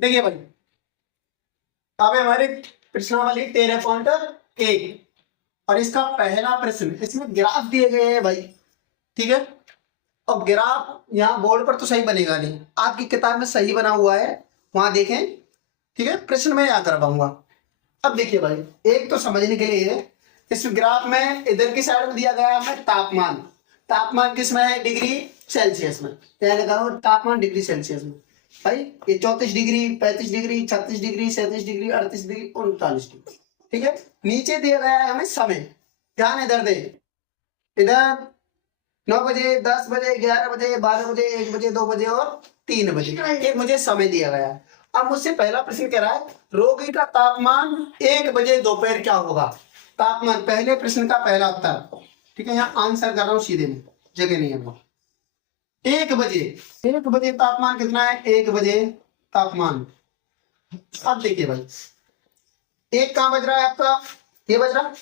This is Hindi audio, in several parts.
देखिए भाई, अब हमारे प्रश्नावली 13.1 और इसका पहला प्रश्न, इसमें ग्राफ दिए गए हैं भाई, ठीक है। अब ग्राफ यहाँ बोर्ड पर तो सही बनेगा नहीं, आपकी किताब में सही बना हुआ है, वहां देखें, ठीक है। प्रश्न में याद करवाऊंगा। अब देखिए भाई, एक तो समझने के लिए इस ग्राफ में इधर की साइड में दिया गया है हमें तापमान। तापमान किसमें है? डिग्री सेल्सियस में। क्या लगा हो? तापमान डिग्री सेल्सियस में। भाई ये 34 degree, 35 degree, 36 degree, 37 degree, 38 degree, 39 degree, ठीक है। नीचे दिया गया है हमें समय। ध्यान इधर दे, इधर 9 बजे, 10 बजे, 11 बजे, 12 बजे, 1 बजे, 2 बजे और 3 बजे, ये मुझे समय दिया गया है। अब मुझसे पहला प्रश्न कह रहा है रोगी का तापमान 1 बजे दोपहर क्या होगा? तापमान, पहले प्रश्न का पहला उत्तर, ठीक है। यहाँ आंसर कर रहा हूँ सीधे में, जगह नहीं है। 1 बजे, 1 बजे तापमान कितना है? 1 बजे तापमान। अब देखिए भाई, एक कहाँ बज रहा है आपका? ये बज रहा,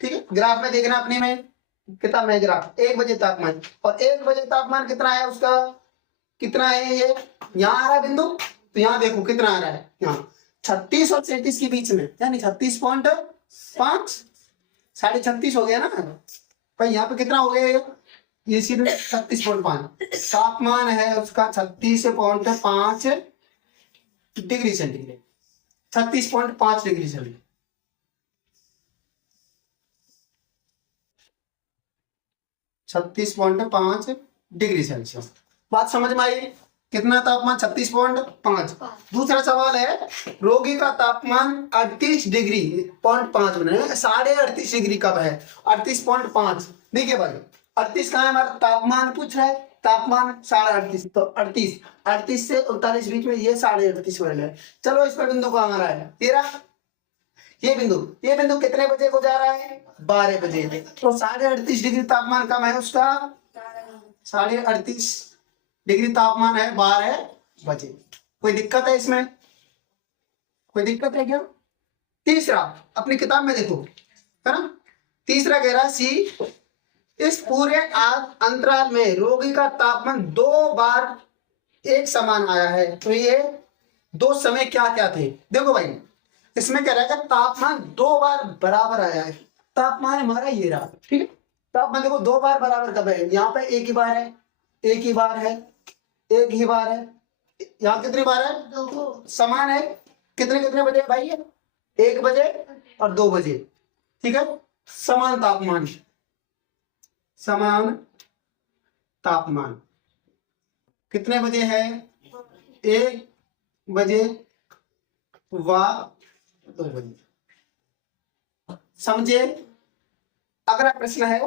ठीक है। ग्राफ में देखना अपने में, कितना में ग्राफ 1 बजे तापमान, और 1 बजे तापमान कितना है उसका? कितना है ये? यहाँ आ रहा है बिंदु, तो यहाँ देखो कितना आ रहा है, यहाँ 36 और 37 के बीच में, यानी 36.5, 36.5 हो गया ना भाई। यहाँ पे कितना हो गया? ये सीधे 36.5 तापमान है उसका, 36.5 degree centigrade, 36.5 degree centigrade, 36.5 degree Celsius. बात समझ में आई? कितना तापमान? 36.5। दूसरा सवाल है रोगी का तापमान 38 डिग्री पॉइंट 5 बने, 38.5 डिग्री कब है? 38.5। देखिए भाई, 38 कहाँ है हमारा? तापमान पूछ रहा है, तापमान 38.5, तो 38 से 39 बीच में ये 38.5 बन है। चलो इस पर बिंदु कहाँ आ रहा है? तेरा ये बिंदु कितने बजे को जा रहा है? 12 बजे। तो 38.5 डिग्री तापमान कम है उसका, 38.5 डिग्री तापमान है 12 बजे। कोई दिक्कत है इसमें? कोई दिक्कत है क्या? तीसरा, अपनी किताब में देखो, है ना। तीसरा कह रहा है सी, इस पूरे अंतराल में रोगी का तापमान 2 बार एक समान आया है, तो ये 2 समय क्या क्या थे? देखो भाई, इसमें कह रहा है कि तापमान 2 बार बराबर आया है। तापमान हमारा ये रहा, ठीक है। तापमान देखो 2 बार बराबर कब है? यहाँ पे एक ही बार है, एक ही बार है, एक ही बार है। यहाँ कितनी बार है? 2 समान है। कितने कितने बजे भाई? 1 बजे और 2 बजे, ठीक है। समान तापमान, समान तापमान कितने बजे है? 1 बजे व 2 बजे। समझे? अगला प्रश्न है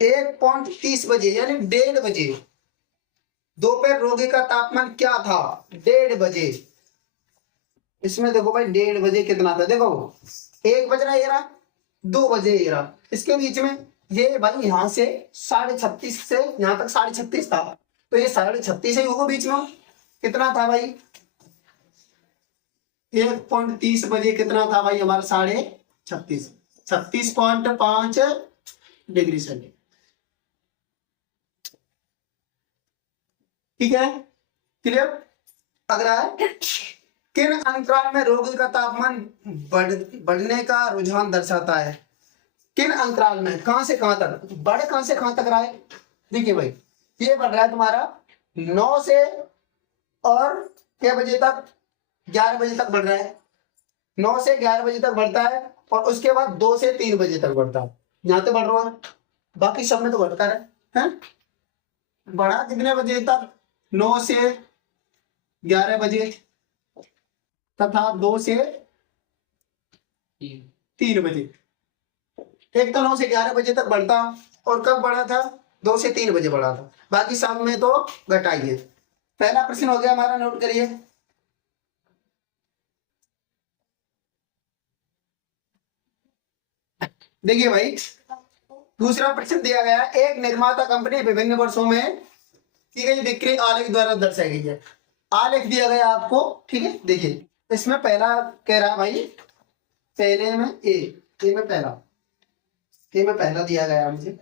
1.30 बजे यानी 1:30 बजे दोपहर रोगी का तापमान क्या था? 1:30 बजे। इसमें देखो भाई 1:30 बजे कितना था? देखो 1 बज रहा है, ये रहा, 2 बजे ये रहा, इसके बीच में ये भाई यहाँ से 36.5 से यहाँ तक 36.5 था, तो ये 36.5 ही होगा बीच में। कितना था भाई? 1.30 बजे कितना था भाई हमारा? 36.5, 36.5 डिग्री सेंटीग्रेड, ठीक है। क्लियर? अगला है किन अंतराल में रोगी का तापमान बढ़ने का रुझान दर्शाता है? किन अंतराल में, कहां से कहां तक? बढ़ कहां से कहां तक रहा है? देखिए भाई, ये बढ़ रहा है तुम्हारा 9 से और क्या बजे तक? 11 बजे तक बढ़ रहा है। 9 से 11 बजे तक बढ़ता है, और उसके बाद 2 से 3 बजे तक बढ़ता है। यहाँ तो बढ़ रहा है, बाकी सब में तो बढ़ता है। बढ़ा कितने बजे तक? 9 से 11 बजे तथा 2 से 3 बजे। एक तो 9 से 11 बजे तक बढ़ता, और कब बढ़ा था? 2 से 3 बजे बढ़ा था, बाकी सब में तो घटाइए। पहला प्रश्न हो गया हमारा, नोट करिए। देखिए भाई, दूसरा प्रश्न दिया गया है एक निर्माता कंपनी विभिन्न वर्षों में की गई बिक्री आलेख द्वारा दर्शाई गई है। आलेख दिया गया आपको, ठीक है। देखिए इसमें पहला कह रहा है भाई, पहले में ए में पहला दिया गया है मुझे।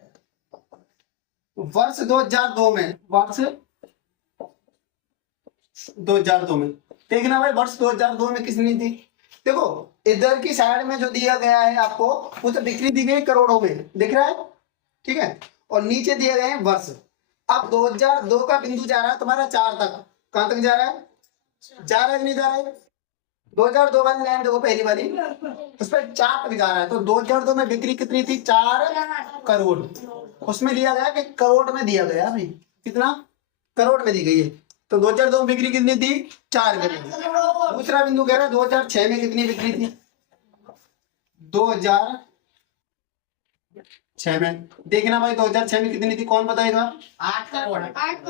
वर्ष 2002 में, वर्ष 2002 में देखना भाई वर्ष 2002 में कितनी थी। देखो इधर की साइड में जो दिया गया है आपको, वो तो बिक्री दी गई करोड़ों में, दिख रहा है, ठीक है, और नीचे दिए गए हैं वर्ष। अब 2002 का बिंदु जा रहा है तुम्हारा 4 तक, कहां तक जा रहा है, जा रहा है कि नहीं जा रहा है। 2002 वाली लाइन देखो पहली वाली, उस पर 4 तक जा रहा है। तो 2002 में बिक्री कितनी थी, 4 करोड़। उसमें दिया गया कि करोड़ में दिया गया भाई, कितना, करोड़ में दी गई है। तो 2002 में बिक्री कितनी थी, 4 करोड़। दूसरा बिंदु कह रहा है 2006 में कितनी बिक्री थी, 2006 में, देखना भाई 2006 में कितनी थी, कौन बताएगा, 8 करोड़।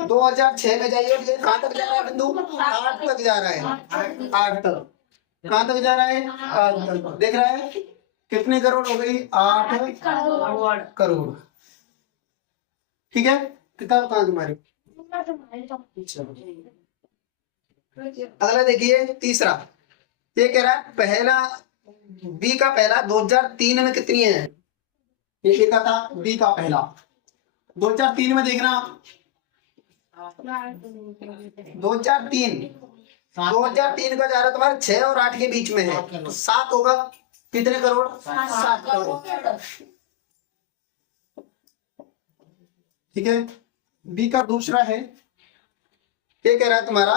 2006 में जाइए, ये कहां तक जा रहा है बिंदु, 8 तक जा रहा है, 8 तक, कहां तक जा रहा है, 8 तक। देख रहा है कितने करोड़ हो गई, 8 करोड़। ठीक है, किताब कहां तुम्हारी, अगला देखिए तीसरा, ये कह रहा है पहला, बी का पहला 2003 में कितनी है, ये लिखा था बी का पहला 2003 में, देखना 2003 का जा रहा है तुम्हारे 6 और 8 के बीच में है, तो 7 होगा, कितने करोड़, 7 करोड़। ठीक है, बी का दूसरा है, ये कह रहा है तुम्हारा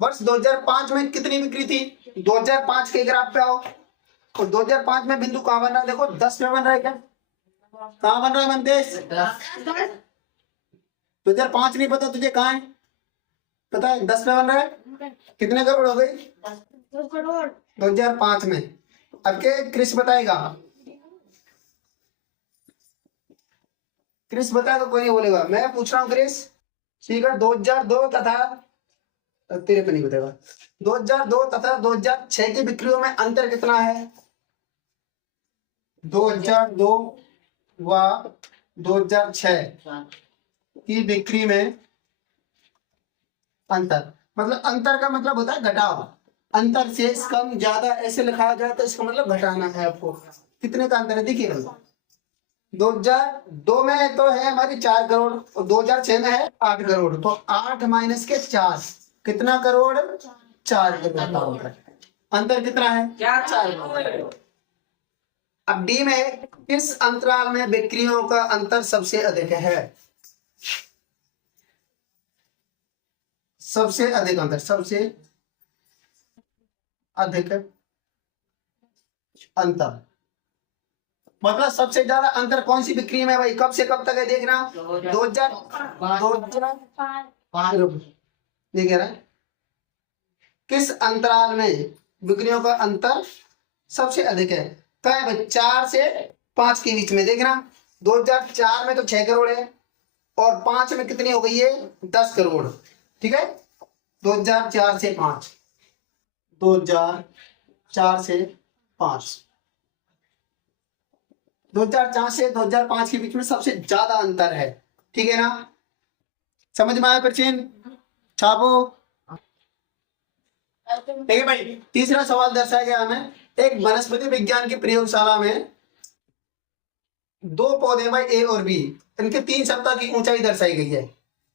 वर्ष 2005 में कितनी बिक्री थी, 2005 के ग्राफ पे आओ, और 2005 में बिंदु कहां बन रहा है, देखो 10 में बन रहा है, क्या कहां बन रहा है मनतेश, 2005 नहीं पता तुझे, कहां है पता है, 10 में बन रहा है, कितने करोड़ हो गई, 2005 में। अब के क्रिस बताएगा, क्रिस बताएगा, कोई नहीं बोलेगा, मैं पूछ रहा हूँ क्रिस, ठीक है। 2002 तथा, तेरे पे नहीं बताएगा, 2002 तथा 2006 की बिक्रियों में अंतर कितना है, 2002 व 2006 की बिक्री में अंतर, मतलब अंतर का मतलब होता है घटाव, अंतर से कम ज्यादा ऐसे लिखा जाए तो इसका मतलब घटाना है आपको। कितने का अंतर है देखिए, 2002 में तो है हमारी 4 करोड़ और 2006 में है 8 करोड़, तो 8 माइनस के 4 कितना करोड़, 4 करोड़। अंतर कितना है, 4 करोड़। अब डी में किस अंतराल में बिक्रियों का अंतर सबसे अधिक है, सबसे अधिक अंतर, सबसे अधिक अंतर मतलब सबसे ज्यादा अंतर कौन सी बिक्री में भाई, कब से कब तक है देखना, 2005, ये कह रहा है किस अंतराल में बिक्रियों का अंतर सबसे अधिक है, क्या है भाई, 4 से 5 के बीच में। देखना 2004 में तो 6 करोड़ है और 5 में कितनी हो गई है, 10 करोड़। ठीक है, 2004 से 5, 2004 से 5, 2004 से 2005 के बीच में सबसे ज्यादा अंतर है। ठीक है ना, समझ में आया प्रचीन, छापो। देखिए भाई तीसरा सवाल दर्शाया गया हमें, एक वनस्पति विज्ञान की प्रयोगशाला में 2 पौधे भाई ए और बी, इनके 3 सप्ताह की ऊंचाई दर्शाई गई है।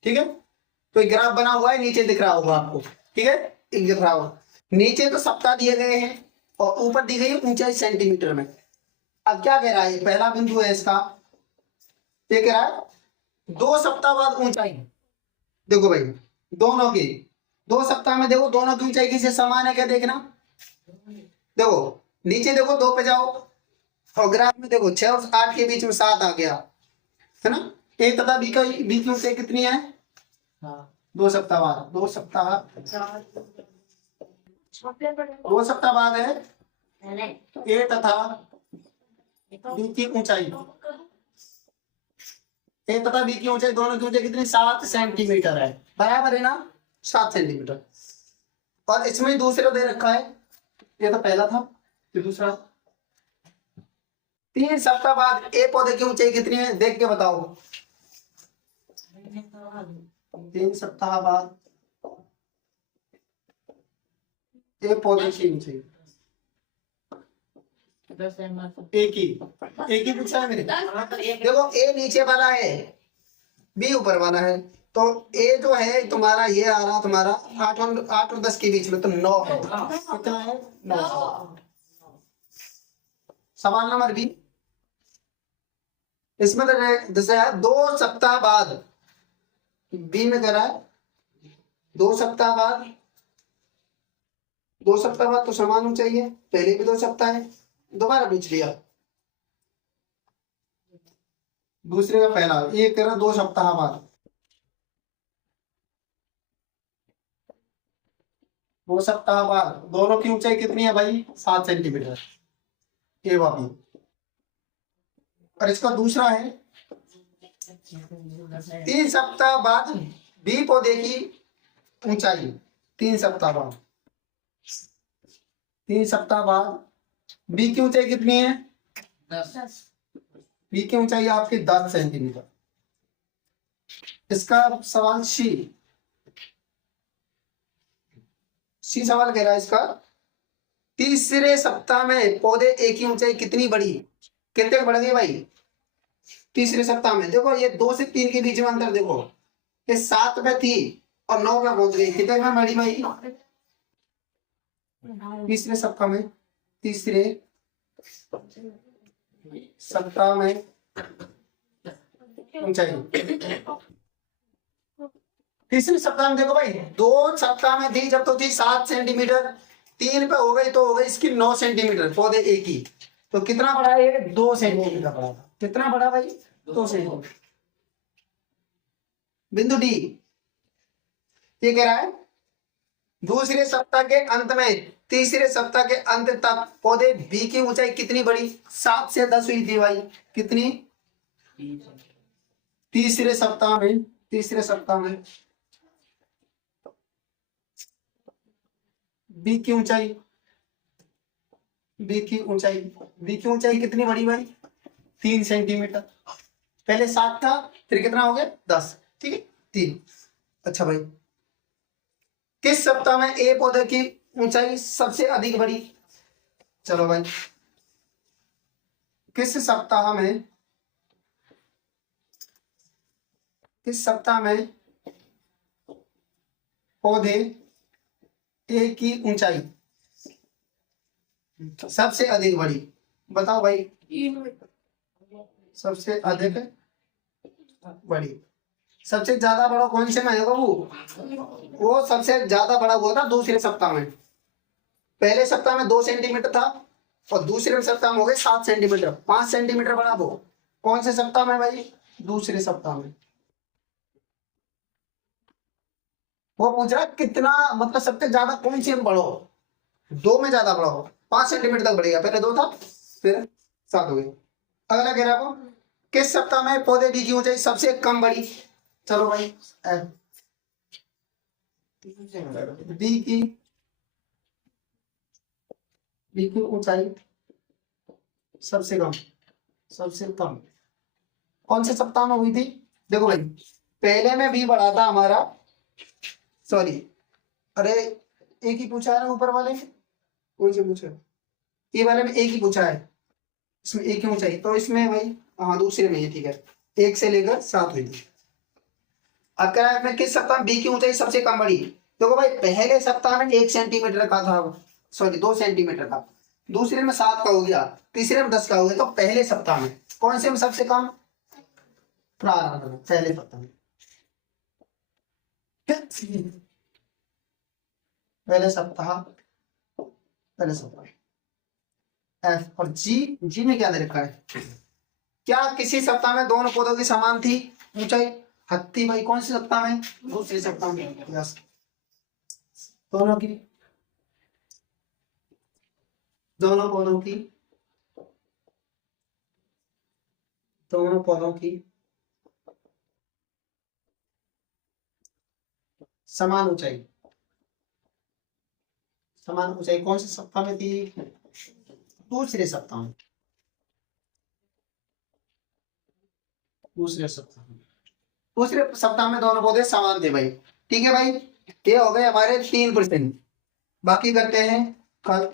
ठीक है, तो एक ग्राफ बना हुआ है, नीचे दिख रहा होगा आपको। ठीक है, एक दिख रहा होगा, नीचे तो सप्ताह दिए गए हैं और ऊपर दी गई है ऊंचाई सेंटीमीटर में। अब क्या कह रहा है, पहला बिंदु है इसका, ये कह रहा है 2 सप्ताह बाद ऊंचाई। देखो भाई दोनों की 2 सप्ताह में देखो दोनों की ऊंचाई किसी समान है क्या, देखना देखो नीचे देखो 2 पे जाओ और ग्राफ में देखो 6 और 8 के बीच में 7 आ गया है ना। ए तथा बी की ऊंचाई कितनी है, 2 सप्ताह बाद, 2 सप्ताह बाद है ए तथा बी की ऊंचाई, ए तथा बी की ऊंचाई दोनों की ऊंचाई कितनी, 7 सेंटीमीटर है, बराबर है ना, 7 सेंटीमीटर। और इसमें दूसरा दे रखा है, ये तो पहला था, ये दूसरा। 3 सप्ताह बाद ए पौधे की ऊंचाई कितनी है, देख के बताओ। 3 सप्ताह बाद ए पौधे की ऊंचाई, एक ही पूछा है मेरे। देखो ए नीचे वाला है, बी ऊपर वाला है, तो ए जो है तुम्हारा ये आ रहा तुम्हारा 8 और 10 के बीच में, तो 9 है। कितना है? 9। सवाल नंबर बी, इसमें तो जैसे है 2 सप्ताह बाद, बी में कह रहा है 2 सप्ताह बाद, 2 सप्ताह बाद तो समान ऊंचाई है, पहले भी 2 सप्ताह है, दोबारा पूछ लिया। दूसरे का पहला, ये कह रहा 2 सप्ताह बाद, 2 सप्ताह बाद दोनों की ऊंचाई कितनी है भाई? 7 सेंटीमीटर, ए व बी। और इसका दूसरा है 3 सप्ताह बाद बी पौधे की ऊंचाई, 3 सप्ताह बाद, 3 सप्ताह बाद बी की ऊंचाई कितनी है? 10। बी की ऊंचाई आपकी 10 सेंटीमीटर। इसका सवाल सी सवाल कह रहा है इसका, तीसरे सप्ताह में पौधे ए की ऊंचाई कितनी बढ़ी? कितने बढ़ गई भाई तीसरे सप्ताह में? देखो ये 2 से 3 के बीच में अंतर देखो, ये 7 में थी और 9 में पहुंच गई, कितने में बढ़ी भाई? तीसरे सप्ताह में, तीसरे सप्ताह में ऊंचाई, तीसरे सप्ताह में देखो भाई 2 सप्ताह में थी जब तो थी 7 सेंटीमीटर, 3 पे हो गई तो हो गई इसकी 9 सेंटीमीटर पौधे ए की, तो कितना बड़ा है ये? 2 सेंटीमीटर बड़ा था। कितना बड़ा भाई? 2 सेंटीमीटर। बिंदु डी, ये कह रहा है दूसरे सप्ताह के अंत में तीसरे सप्ताह के अंत तक पौधे बी की ऊंचाई कितनी बढ़ी? 7 से 10 हुई थी भाई, कितनी? तीसरे सप्ताह में, तीसरे सप्ताह में बी की ऊंचाई, बी की ऊंचाई, बी की ऊंचाई कितनी बढ़ी भाई? 3 सेंटीमीटर। पहले 7 था, फिर कितना हो गया? 10। ठीक है, 3। अच्छा भाई, किस सप्ताह में ए पौधे की ऊंचाई सबसे अधिक बढ़ी? चलो भाई, किस सप्ताह में, किस सप्ताह में पौधे ए की ऊंचाई सबसे अधिक बढ़ी? बताओ भाई, सबसे अधिक बढ़ी। सबसे ज्यादा बड़ा कौन से में है बाबू? वो सबसे ज्यादा बड़ा हुआ था दूसरे सप्ताह में। पहले सप्ताह में 2 सेंटीमीटर था और दूसरे सप्ताह में हो गए 7 सेंटीमीटर, 5 सेंटीमीटर बड़ा। वो कौन से सप्ताह में भाई? दूसरे सप्ताह में। वो पूछ रहा कितना, मतलब सबसे ज्यादा कौन सी में बढ़ो? 2 में ज्यादा बढ़ो, 5 सेंटीमीटर तक बढ़ेगा। पहले 2 था, फिर 7 हो गए। अगला कह रहा है किस सप्ताह में पौधे की ऊंचाई सबसे कम बढ़ी? चलो भाई, बी की ऊंचाई सबसे कम, सबसे कम कौन से सप्ताह में हुई थी? देखो भाई, पहले में बी बढ़ा था हमारा, सॉरी, अरे एक ही पूछा है ना ऊपर वाले में, कौन से पूछा है? ये वाले में एक ही पूछा है, इसमें एक ही ऊंचाई, तो इसमें भाई हाँ दूसरे में, ठीक है, 1 से लेकर 7 हुई थी। अब कह रहा है किस सप्ताह में बी की ऊंचाई सबसे कम बढ़ी? देखो भाई, पहले सप्ताह में 1 सेंटीमीटर का था, सॉरी 2 सेंटीमीटर का, दूसरे में 7 का हो गया, तीसरे में 10 का हो गया, तो पहले सप्ताह में कौन से में सबसे कम? प्रारंभ में, पहले सप्ताह में, पहले सप्ताह, पहले सप्ताह। एफ और जी में क्या दे रखा है? क्या किसी सप्ताह में दोनों पौधों की समान थी ऊंचाई? हत्ती भाई कौन से सप्ताह में? दूसरे सप्ताह में। यस, दोनों की, दोनों पौधों की, दोनों पौधों की समान ऊंचाई, समान ऊंचाई कौन से सप्ताह में थी? दूसरे सप्ताह में, दूसरे सप्ताह में, दूसरे सप्ताह में दोनों पौधे समान थे भाई। ठीक है भाई, ये हो गए हमारे 3%। बाकी करते हैं कल।